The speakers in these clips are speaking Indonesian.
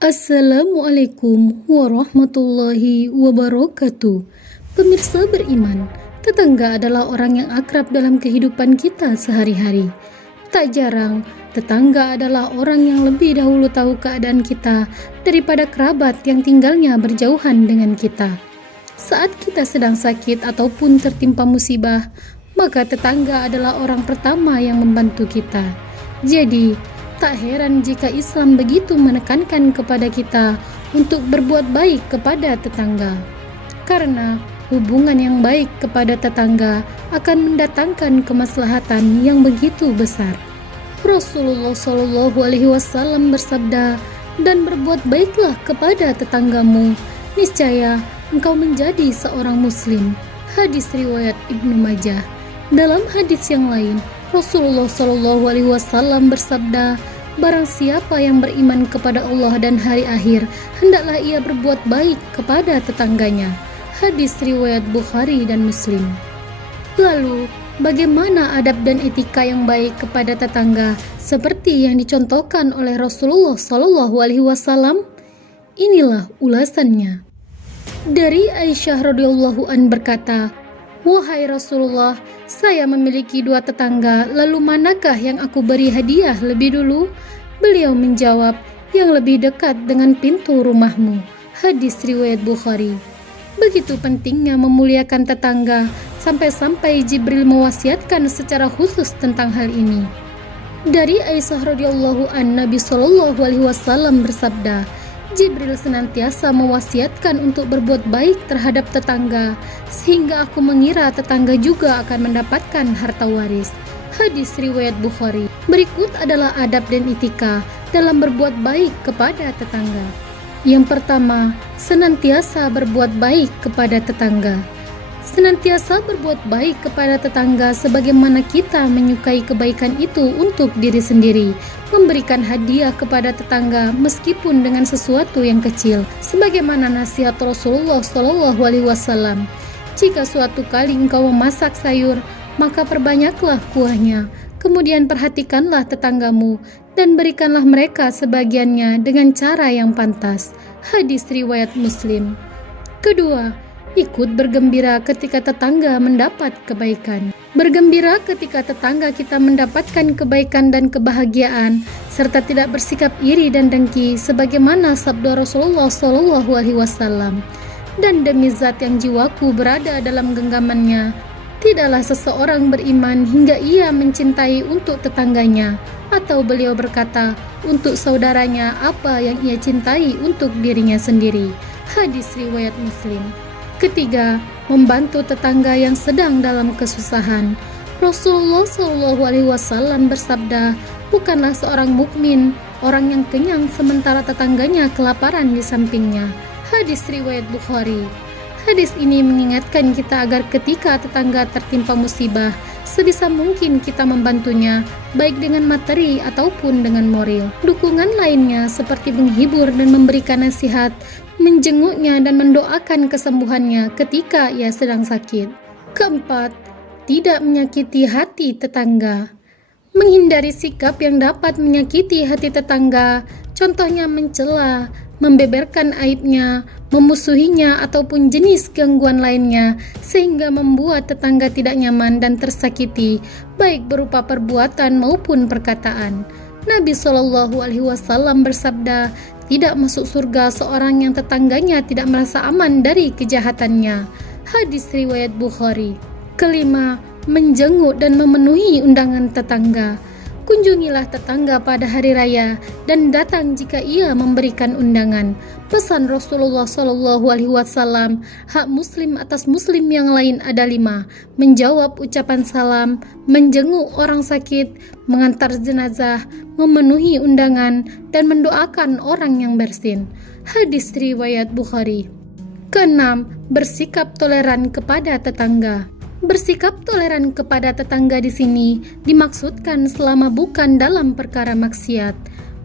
Assalamualaikum warahmatullahi wabarakatuh. Pemirsa beriman, tetangga adalah orang yang akrab dalam kehidupan kita sehari-hari. Tak jarang, tetangga adalah orang yang lebih dahulu tahu keadaan kita daripada kerabat yang tinggalnya berjauhan dengan kita. Saat kita sedang sakit ataupun tertimpa musibah, maka tetangga adalah orang pertama yang membantu kita. Jadi, tak heran jika Islam begitu menekankan kepada kita untuk berbuat baik kepada tetangga. Karena hubungan yang baik kepada tetangga akan mendatangkan kemaslahatan yang begitu besar. Rasulullah Shallallahu Alaihi Wasallam bersabda, "Dan berbuat baiklah kepada tetanggamu, niscaya engkau menjadi seorang muslim." Hadis riwayat Ibnu Majah. Dalam hadis yang lain, Rasulullah Shallallahu Alaihi Wasallam bersabda, "Barang siapa yang beriman kepada Allah dan hari akhir, hendaklah ia berbuat baik kepada tetangganya." Hadis riwayat Bukhari dan Muslim. Lalu, bagaimana adab dan etika yang baik kepada tetangga seperti yang dicontohkan oleh Rasulullah Shallallahu Alaihi Wasallam? Inilah ulasannya. Dari Aisyah radhiyallahu an berkata, "Wahai Rasulullah, saya memiliki dua tetangga, lalu manakah yang aku beri hadiah lebih dulu?" Beliau menjawab, "Yang lebih dekat dengan pintu rumahmu." Hadis riwayat Bukhari. Begitu pentingnya memuliakan tetangga, sampai-sampai Jibril mewasiatkan secara khusus tentang hal ini. Dari Aisyah radhiyallahu an, Nabi Shallallahu Alaihi Wasallam bersabda, "Jibril senantiasa mewasiatkan untuk berbuat baik terhadap tetangga, sehingga aku mengira tetangga juga akan mendapatkan harta waris." Hadis riwayat Bukhari. Berikut adalah adab dan etika dalam berbuat baik kepada tetangga. Yang pertama, senantiasa berbuat baik kepada tetangga. Senantiasa berbuat baik kepada tetangga sebagaimana kita menyukai kebaikan itu untuk diri sendiri. Memberikan hadiah kepada tetangga meskipun dengan sesuatu yang kecil, sebagaimana nasihat Rasulullah Shallallahu Alaihi Wasallam. Jika suatu kali engkau memasak sayur, maka perbanyaklah kuahnya. Kemudian perhatikanlah tetanggamu dan berikanlah mereka sebagiannya dengan cara yang pantas. Hadis riwayat Muslim. Kedua, ikut bergembira ketika tetangga mendapat kebaikan. Bergembira ketika tetangga kita mendapatkan kebaikan dan kebahagiaan, serta tidak bersikap iri dan dengki, sebagaimana sabda Rasulullah Shallallahu Alaihi Wasallam. "Dan demi zat yang jiwaku berada dalam genggamannya, tidaklah seseorang beriman hingga ia mencintai untuk tetangganya, atau beliau berkata, untuk saudaranya apa yang ia cintai untuk dirinya sendiri." Hadis riwayat Muslim. Ketiga, membantu tetangga yang sedang dalam kesusahan. Rasulullah Shallallahu Alaihi Wasallam bersabda, "Bukanlah seorang mukmin orang yang kenyang sementara tetangganya kelaparan di sampingnya." Hadis riwayat Bukhari. Hadis ini mengingatkan kita agar ketika tetangga tertimpa musibah, sebisa mungkin kita membantunya, baik dengan materi ataupun dengan moral. Dukungan lainnya seperti menghibur dan memberikan nasihat, menjenguknya dan mendoakan kesembuhannya ketika ia sedang sakit. Keempat, tidak menyakiti hati tetangga. Menghindari sikap yang dapat menyakiti hati tetangga, contohnya mencela, membeberkan aibnya, memusuhinya ataupun jenis gangguan lainnya, sehingga membuat tetangga tidak nyaman dan tersakiti, baik berupa perbuatan maupun perkataan. Nabi Shallallahu Alaihi Wasallam bersabda, "Tidak masuk surga seorang yang tetangganya tidak merasa aman dari kejahatannya." Hadis riwayat Bukhari. Kelima, menjenguk dan memenuhi undangan tetangga. Kunjungilah tetangga pada hari raya dan datang jika ia memberikan undangan. Pesan Rasulullah Shallallahu Alaihi Wasallam, hak muslim atas muslim yang lain ada 5: menjawab ucapan salam, menjenguk orang sakit, mengantar jenazah, memenuhi undangan, dan mendoakan orang yang bersin. Hadis riwayat Bukhari. Keenam, bersikap toleran kepada tetangga. Bersikap toleran kepada tetangga di sini dimaksudkan selama bukan dalam perkara maksiat.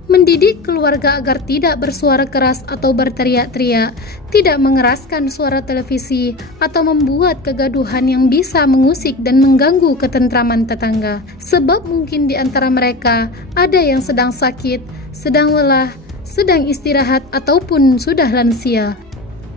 Mendidik keluarga agar tidak bersuara keras atau berteriak-teriak, tidak mengeraskan suara televisi, atau membuat kegaduhan yang bisa mengusik dan mengganggu ketentraman tetangga. Sebab mungkin di antara mereka ada yang sedang sakit, sedang lelah, sedang istirahat ataupun sudah lansia.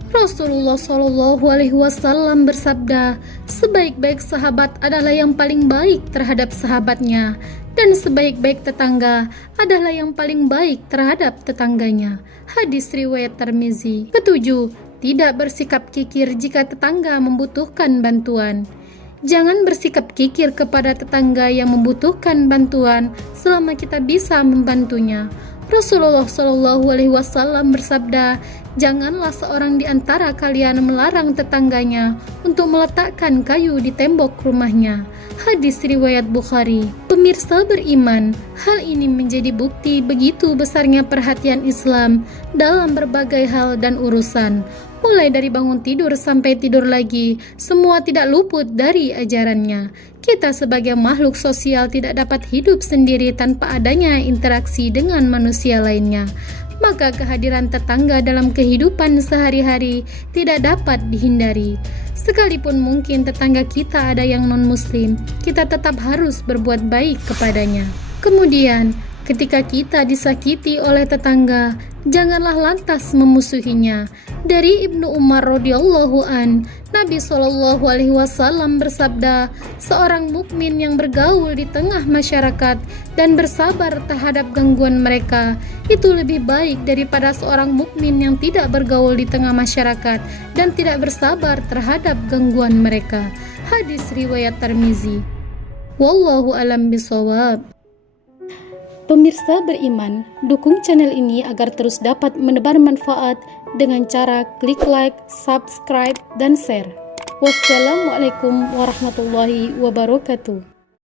Rasulullah Shallallahu Alaihi Wasallam bersabda, sebaik-baik sahabat adalah yang paling baik terhadap sahabatnya, dan sebaik-baik tetangga adalah yang paling baik terhadap tetangganya. Hadis riwayat Tirmizi. Ketujuh, tidak bersikap kikir jika tetangga membutuhkan bantuan. Jangan bersikap kikir kepada tetangga yang membutuhkan bantuan selama kita bisa membantunya. Rasulullah Shallallahu Alaihi Wasallam bersabda, janganlah seorang di antara kalian melarang tetangganya untuk meletakkan kayu di tembok rumahnya. Hadis riwayat Bukhari. Pemirsa beriman, hal ini menjadi bukti begitu besarnya perhatian Islam dalam berbagai hal dan urusan. Mulai dari bangun tidur sampai tidur lagi, semua tidak luput dari ajarannya. Kita sebagai makhluk sosial tidak dapat hidup sendiri tanpa adanya interaksi dengan manusia lainnya. Maka kehadiran tetangga dalam kehidupan sehari-hari tidak dapat dihindari. Sekalipun mungkin tetangga kita ada yang non-muslim, kita tetap harus berbuat baik kepadanya. Kemudian, ketika kita disakiti oleh tetangga, janganlah lantas memusuhinya. Dari Ibnu Umar radhiyallahu an, Nabi Shallallahu Alaihi Wasallam bersabda, seorang mukmin yang bergaul di tengah masyarakat dan bersabar terhadap gangguan mereka itu lebih baik daripada seorang mukmin yang tidak bergaul di tengah masyarakat dan tidak bersabar terhadap gangguan mereka. Hadis riwayat Tirmizi. Wallahu alam bisawab. Pemirsa beriman, dukung channel ini agar terus dapat menebar manfaat dengan cara klik like, subscribe, dan share. Wassalamualaikum warahmatullahi wabarakatuh.